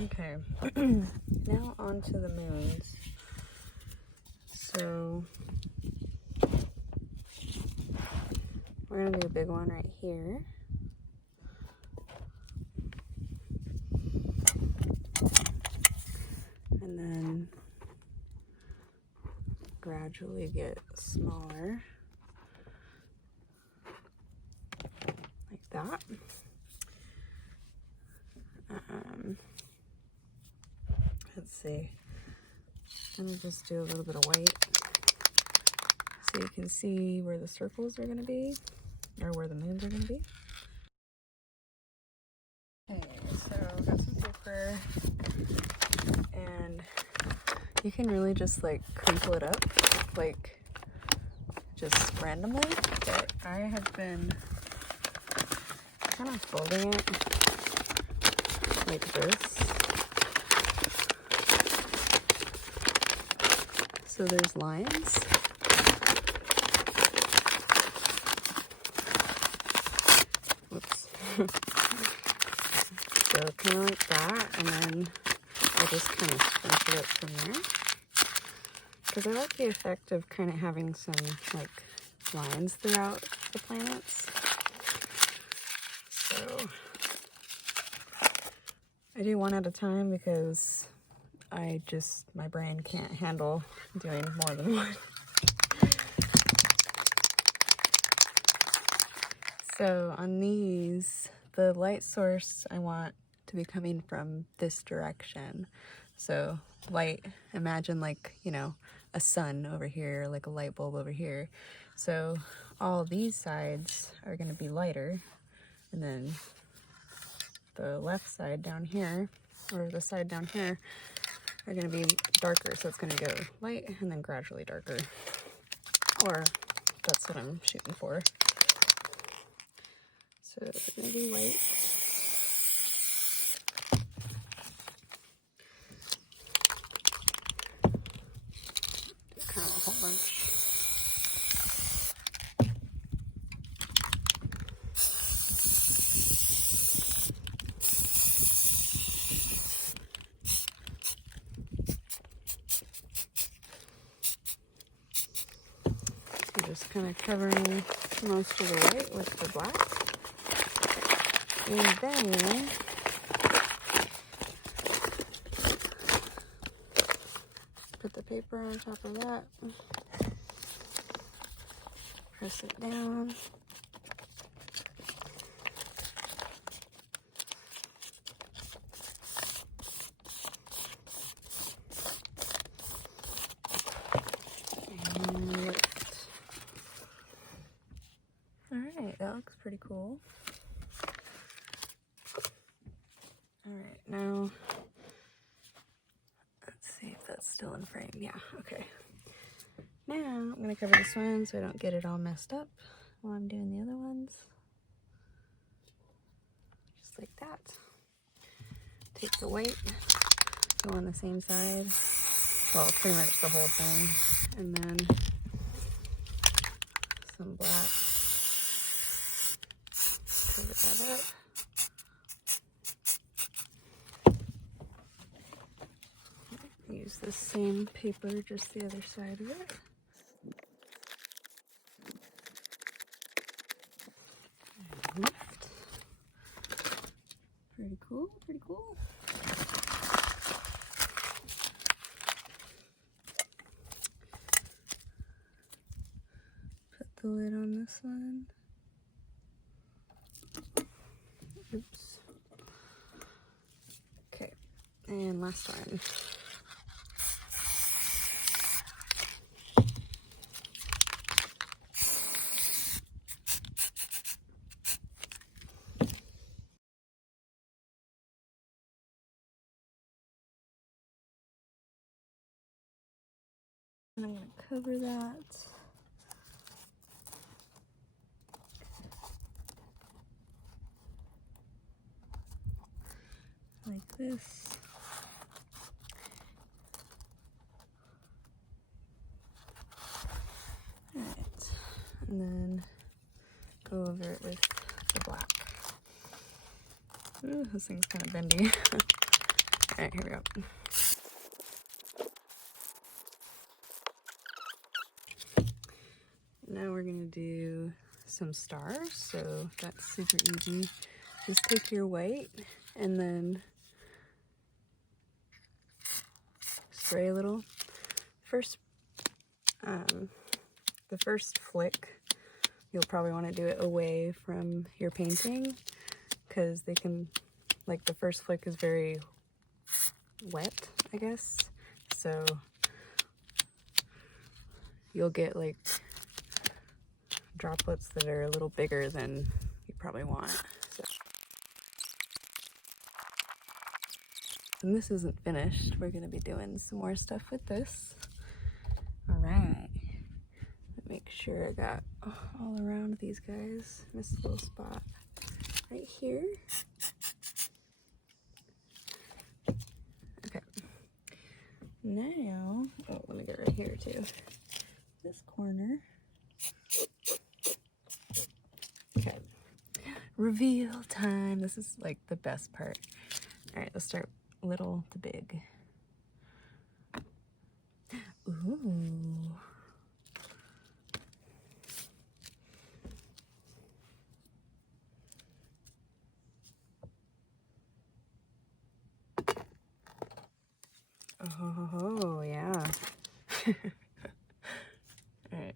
Okay, now on to the moons. So we're gonna do a big one right here. And then gradually get smaller, like that. Let's see. I'm gonna just do a little bit of white so you can see where the circles are gonna be, or where the moons are gonna be. Okay, so I've got some paper, and you can really just like crinkle it up, like just randomly, but I have been kind of folding it like this. So there's lines. Whoops. So kind of like that, and then I just kind of sprinkle it from there. Because I like the effect of kind of having some like lines throughout the planets. So I do one at a time because my brain can't handle doing more than one. So on these, the light source I want to be coming from this direction. So light, imagine like, you know, a sun over here, like a light bulb over here. So all these sides are going to be lighter, and then the left side down here, or the side down here, are going to be darker. So it's going to go light and then gradually darker, or that's what I'm shooting for. So it's going to be white. Kind of a whole bunch. Just kind of covering most of the white with the black. And then put the paper on top of that. Press it down. Alright, that looks pretty cool. Alright, now let's see if that's still in frame. Yeah, okay. Now I'm going to cover this one so I don't get it all messed up while I'm doing the other ones. Just like that. Take the white, go on the same side. Well, pretty much the whole thing. And then some black. Cover that up. Use the same paper, just the other side of it. And left. Pretty cool, pretty cool. Put the lid on this one. Oops. Okay, and last one. And I'm going to cover that. Like this. Alright, and then go over it with the black. Ooh, this thing's kind of bendy. Alright, here we go. Now we're gonna do some stars, so that's super easy. Just take your white and then spray a little. The first flick, you'll probably want to do it away from your painting because they can, like, the first flick is very wet, I guess. So you'll get like droplets that are a little bigger than you probably want. So. And this isn't finished. We're gonna be doing some more stuff with this. All right. Make sure I got all around these guys. Missed a little spot right here. Okay. Now, oh, let me get right here too. This corner. Okay. Reveal time. This is like the best part. All right, let's start little to big. Ooh. Oh, yeah. All right.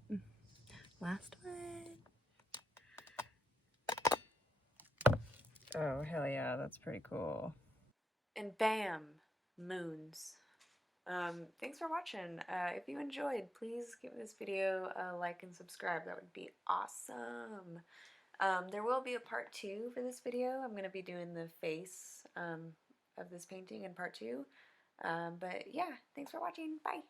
Last one. Oh, hell yeah, that's pretty cool. And bam, moons. Thanks for watching. If you enjoyed, please give this video a like and subscribe. That would be awesome. There will be a part 2 for this video. I'm going to be doing the face of this painting in part 2. But yeah, thanks for watching. Bye.